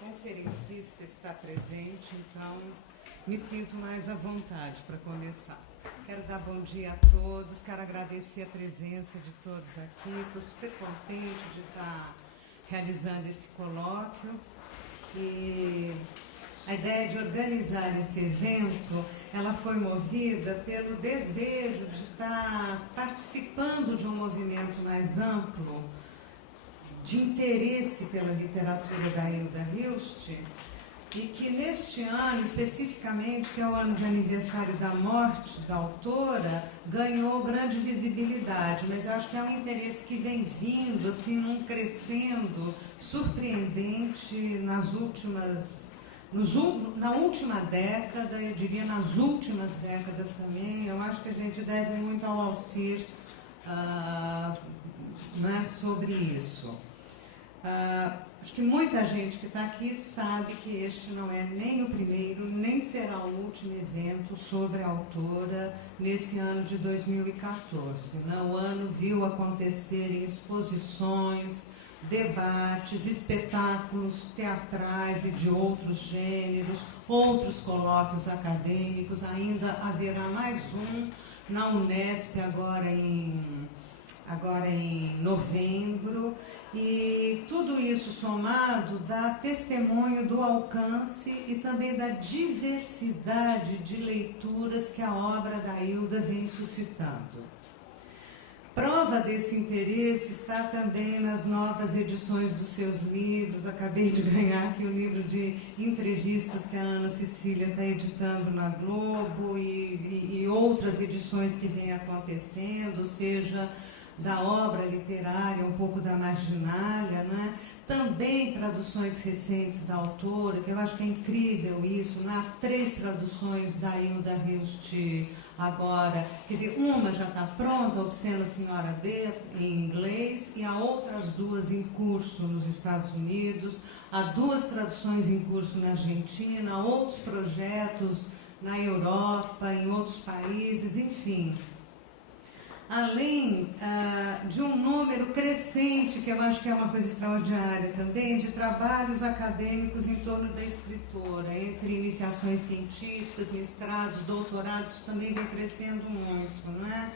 conferencista está presente, então me sinto mais à vontade para começar. Quero dar bom dia a todos, quero agradecer a presença de todos aqui, estou super contente de estar realizando esse colóquio. E a ideia de organizar esse evento, ela foi movida pelo desejo de estar participando de um movimento mais amplo, de interesse pela literatura da Hilda Hilst, e que neste ano, especificamente, que é o ano de aniversário da morte da autora, ganhou grande visibilidade, mas eu acho que é um interesse que vem vindo, assim, num crescendo surpreendente na última década, eu diria nas últimas décadas também. Eu acho que a gente deve muito ao Alcir sobre isso. Acho que muita gente que está aqui sabe que este não é nem o primeiro, nem será o último evento sobre a autora nesse ano de 2014. Né? O ano viu acontecerem exposições, debates, espetáculos teatrais e de outros gêneros, outros colóquios acadêmicos. Ainda haverá mais um na Unesp agora em novembro, e tudo isso somado dá testemunho do alcance e também da diversidade de leituras que a obra da Hilda vem suscitando. Prova desse interesse está também nas novas edições dos seus livros. Acabei de ganhar aqui o livro de entrevistas que a Ana Cecília está editando na Globo e outras edições que vêm acontecendo, seja da obra literária, um pouco da marginália, né? Também traduções recentes da autora, que eu acho que é incrível isso, né? Há 3 traduções da Hilda Hilst agora, quer dizer, uma já está pronta, Obscena Senhora D, em inglês, e há outras 2 em curso nos Estados Unidos, há 2 traduções em curso na Argentina, há outros projetos na Europa, em outros países, enfim. Além de um número crescente, que eu acho que é uma coisa extraordinária também, de trabalhos acadêmicos em torno da escritora, entre iniciações científicas, mestrados, doutorados, isso também vem crescendo muito, né?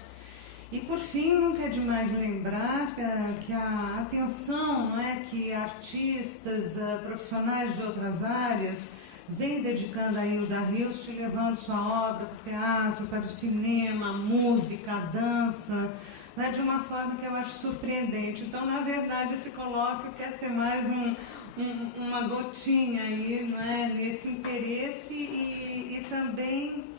E, por fim, nunca é demais lembrar que a atenção, não é, que artistas, profissionais de outras áreas vem dedicando a Hilda Hilst, levando sua obra para o teatro, para o cinema, a música, a dança, né, de uma forma que eu acho surpreendente. Então, na verdade, esse colóquio quer ser mais uma gotinha aí, não é, nesse interesse e também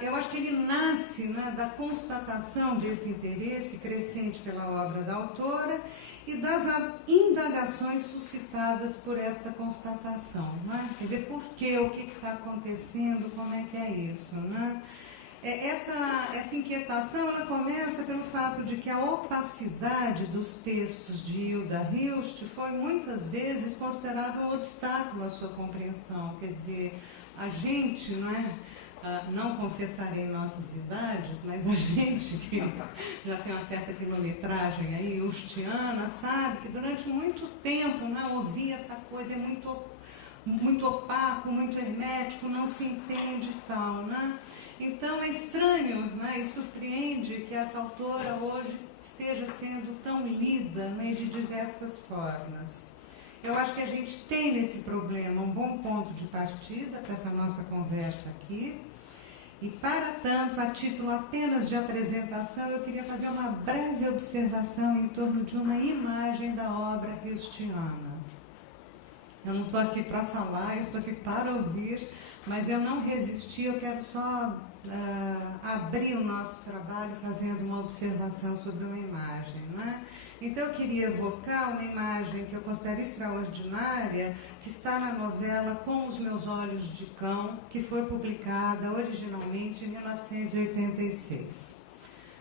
eu acho que ele nasce, né, da constatação desse interesse crescente pela obra da autora e das indagações suscitadas por esta constatação. Né? Quer dizer, por quê? O que está acontecendo? Como é que é isso? Né? Essa inquietação ela começa pelo fato de que a opacidade dos textos de Hilda Hilst foi muitas vezes considerada um obstáculo à sua compreensão. Quer dizer, a gente, não é? Não confessarei nossas idades, mas a gente que já tem uma certa quilometragem aí, hilstiana, sabe que durante muito tempo, né, ouvir essa coisa é muito opaco, muito hermético, não se entende e tal, né? Então é estranho, né, e surpreende que essa autora hoje esteja sendo tão lida, né, de diversas formas. Eu acho que a gente tem nesse problema um bom ponto de partida para essa nossa conversa aqui. E, para tanto, a título apenas de apresentação, eu queria fazer uma breve observação em torno de uma imagem da obra hilstiana. Eu não estou aqui para falar, eu estou aqui para ouvir, mas eu não resisti, eu quero só abrir o nosso trabalho fazendo uma observação sobre uma imagem, né? Então eu queria evocar uma imagem que eu considero extraordinária, que está na novela Com os Meus Olhos de Cão, que foi publicada originalmente em 1986.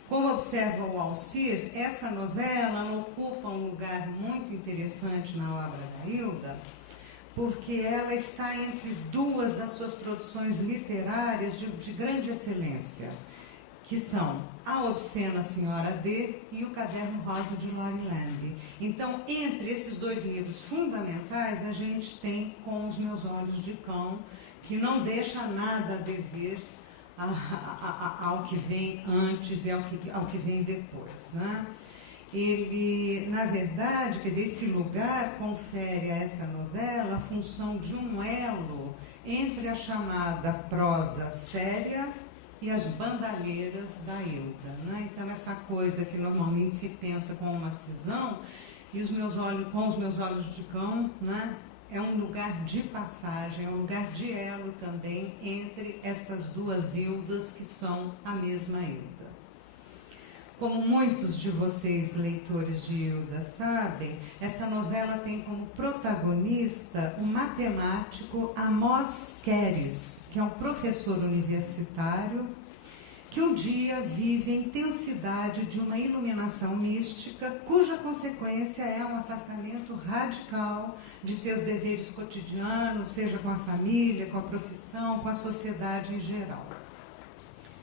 Como observa o Alcir, essa novela ocupa um lugar muito interessante na obra da Hilda, porque ela está entre 2 das suas produções literárias de grande excelência, que são A Obscena Senhora D e O Caderno Rosa de Lori Lamb. Então, entre esses dois livros fundamentais, a gente tem Com os Meus Olhos de Cão, que não deixa nada a dever ao que vem antes e ao que vem depois, né? Ele, na verdade, quer dizer, esse lugar confere a essa novela a função de um elo entre a chamada prosa séria e as bandalheiras da Hilda, né? Então, essa coisa que normalmente se pensa como uma cisão, e Com os Meus Olhos de Cão, né? É um lugar de passagem, é um lugar de elo também entre estas duas Hildas que são a mesma Hilda. Como muitos de vocês, leitores de Hilda, sabem, essa novela tem como protagonista o matemático Amos Queres, que é um professor universitário que um dia vive a intensidade de uma iluminação mística, cuja consequência é um afastamento radical de seus deveres cotidianos, seja com a família, com a profissão, com a sociedade em geral.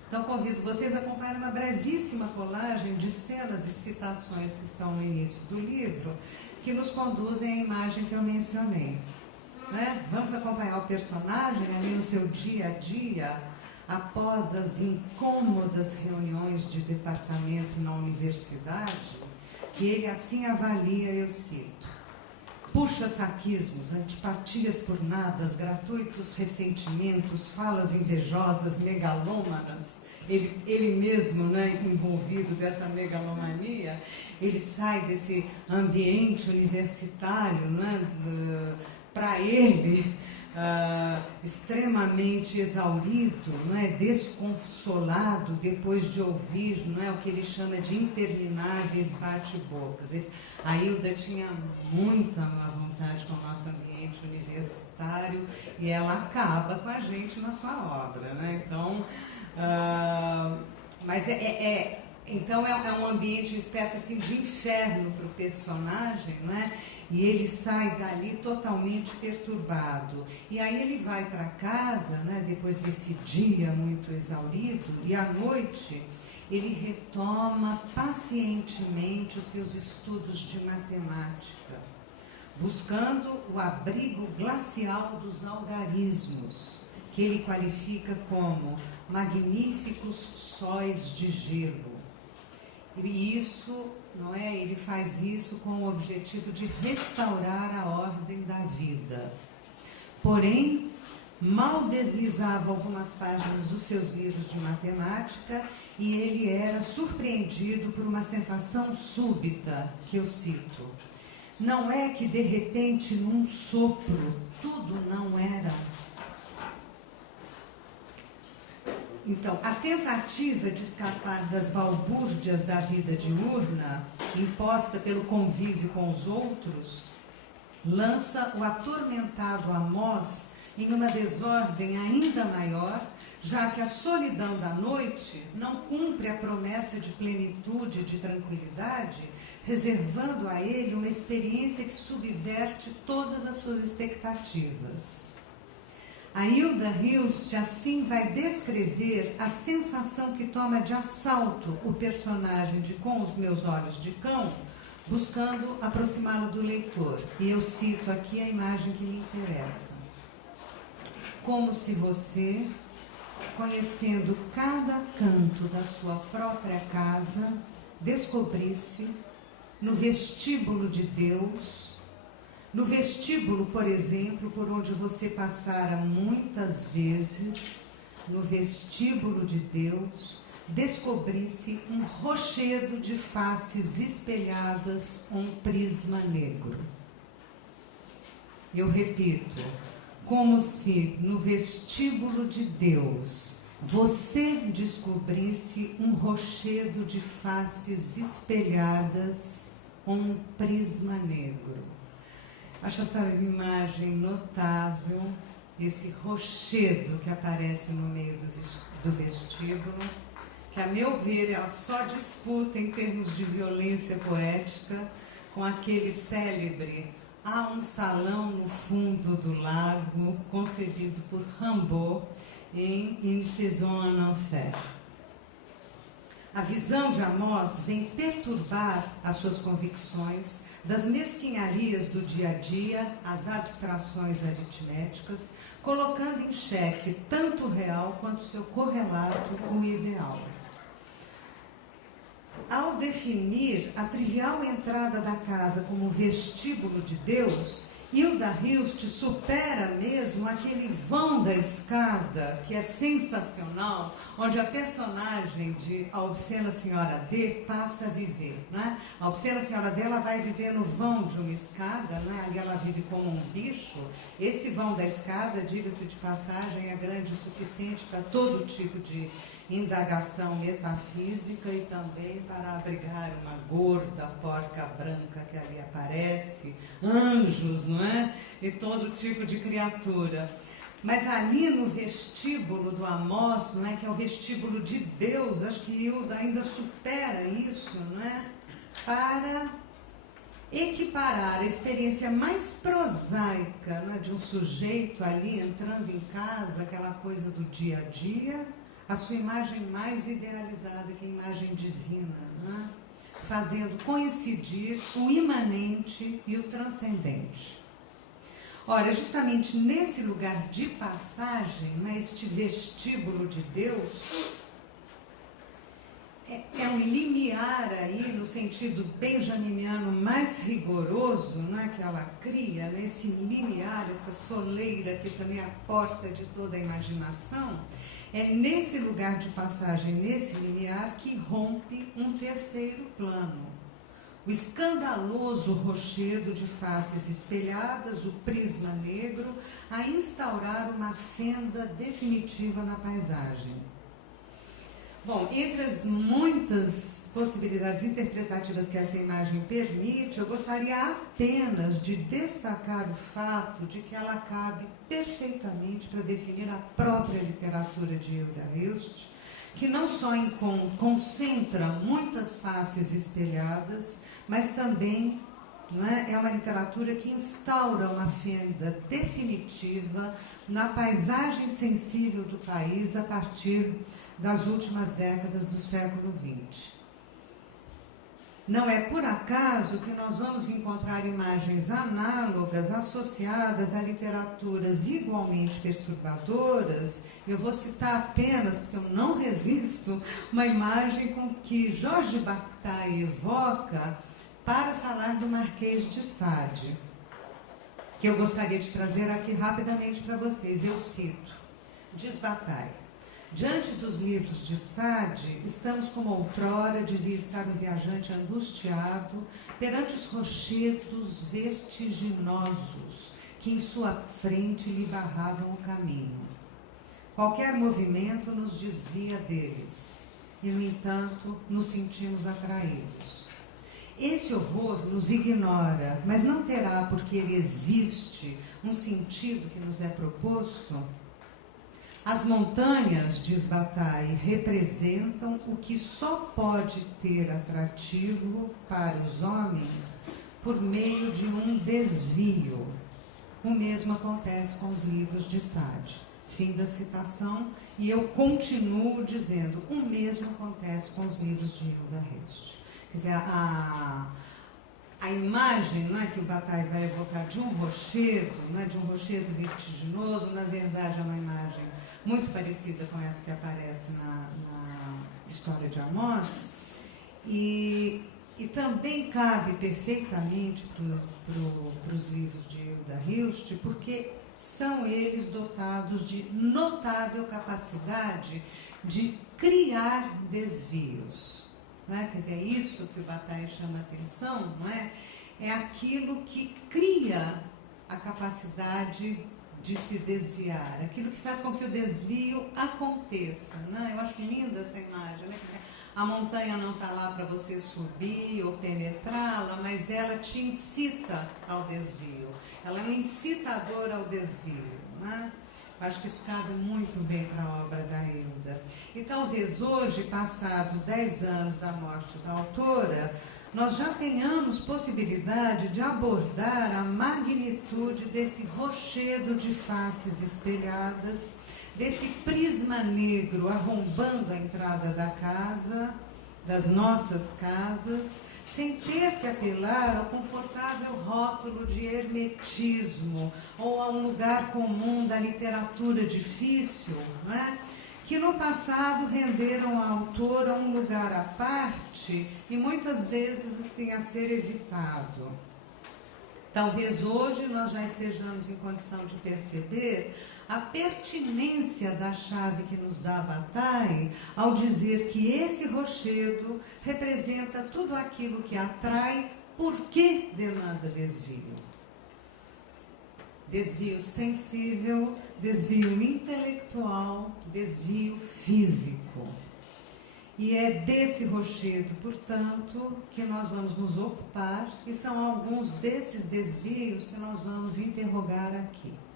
Então, convido vocês a acompanhar uma brevíssima colagem de cenas e citações que estão no início do livro, que nos conduzem à imagem que eu mencionei, né? Vamos acompanhar o personagem ali no seu dia a dia, após as incômodas reuniões de departamento na universidade, que ele assim avalia, eu cito: puxa-saquismos, antipatias por nadas, gratuitos ressentimentos, falas invejosas, megalômanas. Ele mesmo, né, envolvido dessa megalomania, ele sai desse ambiente universitário, né, para ele, extremamente exaurido, não é? Desconsolado depois de ouvir, não é? O que ele chama de intermináveis bate-bocas. A Hilda tinha muita má vontade com o nosso ambiente universitário e ela acaba com a gente na sua obra, né? Então, mas então é um ambiente, uma espécie assim, de inferno para o personagem, né? E ele sai dali totalmente perturbado. E aí ele vai para casa, né, depois desse dia muito exaurido, e à noite ele retoma pacientemente os seus estudos de matemática, buscando o abrigo glacial dos algarismos, que ele qualifica como magníficos sóis de gelo. E isso, não é? Ele faz isso com o objetivo de restaurar a ordem da vida. Porém, mal deslizava algumas páginas dos seus livros de matemática e ele era surpreendido por uma sensação súbita, que eu cito: não é que de repente, num sopro, tudo não era. Então, a tentativa de escapar das balbúrdias da vida diurna, imposta pelo convívio com os outros, lança o atormentado Amós em uma desordem ainda maior, já que a solidão da noite não cumpre a promessa de plenitude e de tranquilidade, reservando a ele uma experiência que subverte todas as suas expectativas. A Hilda Hilst assim vai descrever a sensação que toma de assalto o personagem de Com os Meus Olhos de Cão, buscando aproximá-lo do leitor. E eu cito aqui a imagem que me interessa. Como se você, conhecendo cada canto da sua própria casa, descobrisse no vestíbulo de Deus, no vestíbulo, por exemplo, por onde você passara muitas vezes, no vestíbulo de Deus, descobrisse um rochedo de faces espelhadas, um prisma negro. Eu repito, como se no vestíbulo de Deus você descobrisse um rochedo de faces espelhadas, um prisma negro. Acho essa imagem notável, esse rochedo que aparece no meio do vestíbulo, que, a meu ver, ela só disputa em termos de violência poética com aquele célebre "Há um salão no fundo do lago", concebido por Rimbaud em Une saison en enfer. A visão de Amós vem perturbar as suas convicções das mesquinharias do dia a dia, as abstrações aritméticas, colocando em xeque tanto o real quanto seu correlato com o ideal. Ao definir a trivial entrada da casa como vestíbulo de Deus, Hilda Hilst supera mesmo aquele vão da escada, que é sensacional, onde a personagem de A Obscena Senhora D passa a viver. Né? A Obscena Senhora D ela vai viver no vão de uma escada, né? Ali ela vive como um bicho. Esse vão da escada, diga-se de passagem, é grande o suficiente para todo tipo de indagação metafísica e também para abrigar uma gorda porca branca que ali aparece, anjos, não é? E todo tipo de criatura. Mas ali no vestíbulo do Amós, não é? Que é o vestíbulo de Deus, acho que Hilda ainda supera isso, não é? Para equiparar a experiência mais prosaica, não é? De um sujeito ali entrando em casa, aquela coisa do dia a dia, a sua imagem mais idealizada, que é a imagem divina, né? Fazendo coincidir o imanente e o transcendente. Ora, justamente nesse lugar de passagem, né, este vestíbulo de Deus, é um limiar aí, no sentido benjaminiano mais rigoroso, né, que ela cria, né, esse limiar, essa soleira que também é a porta de toda a imaginação. É nesse lugar de passagem, nesse limiar, que rompe um terceiro plano. O escandaloso rochedo de faces espelhadas, o prisma negro, a instaurar uma fenda definitiva na paisagem. Bom, entre as muitas possibilidades interpretativas que essa imagem permite, eu gostaria apenas de destacar o fato de que ela cabe perfeitamente para definir a própria literatura de Hilda Hilst, que não só concentra muitas faces espelhadas, mas também, não é, é uma literatura que instaura uma fenda definitiva na paisagem sensível do país a partir das últimas décadas do século XX. Não é por acaso que nós vamos encontrar imagens análogas associadas a literaturas igualmente perturbadoras. Eu vou citar apenas, porque eu não resisto, uma imagem com que Jorge Bataille evoca para falar do Marquês de Sade, que eu gostaria de trazer aqui rapidamente para vocês. Eu cito, diz Bataille: diante dos livros de Sade, estamos como outrora devia estar o viajante angustiado perante os rochedos vertiginosos que em sua frente lhe barravam o caminho. Qualquer movimento nos desvia deles e, no entanto, nos sentimos atraídos. Esse horror nos ignora, mas não terá, porque ele existe, um sentido que nos é proposto? As montanhas, diz Bataille, representam o que só pode ter atrativo para os homens por meio de um desvio. O mesmo acontece com os livros de Sade. Fim da citação, e eu continuo dizendo, o mesmo acontece com os livros de Hilda Hilst. Quer dizer, a imagem, não é, que o Bataille vai evocar de um rochedo, não é, de um rochedo vertiginoso, na verdade é uma imagem muito parecida com essa que aparece na história de Amós, e também cabe perfeitamente para os livros de Hilda Hilst, porque são eles dotados de notável capacidade de criar desvios. Não é? Quer dizer, é isso que o Bataille chama a atenção, não é? É aquilo que cria a capacidade de se desviar, aquilo que faz com que o desvio aconteça. Não é? Eu acho linda essa imagem, né? A montanha não está lá para você subir ou penetrá-la, mas ela te incita ao desvio. Ela é um incitador ao desvio, né? Acho que isso cabe muito bem para a obra da Hilda. E talvez hoje, passados 10 anos da morte da autora, nós já tenhamos possibilidade de abordar a magnitude desse rochedo de faces espelhadas, desse prisma negro arrombando a entrada da casa, das nossas casas, sem ter que apelar ao confortável rótulo de hermetismo ou a um lugar comum da literatura difícil, né? Que no passado renderam à autora um lugar à parte e muitas vezes assim a ser evitado. Talvez hoje nós já estejamos em condição de perceber a pertinência da chave que nos dá a Bataille ao dizer que esse rochedo representa tudo aquilo que atrai porque demanda desvio. Desvio sensível, desvio intelectual, desvio físico. E é desse rochedo, portanto, que nós vamos nos ocupar, e são alguns desses desvios que nós vamos interrogar aqui.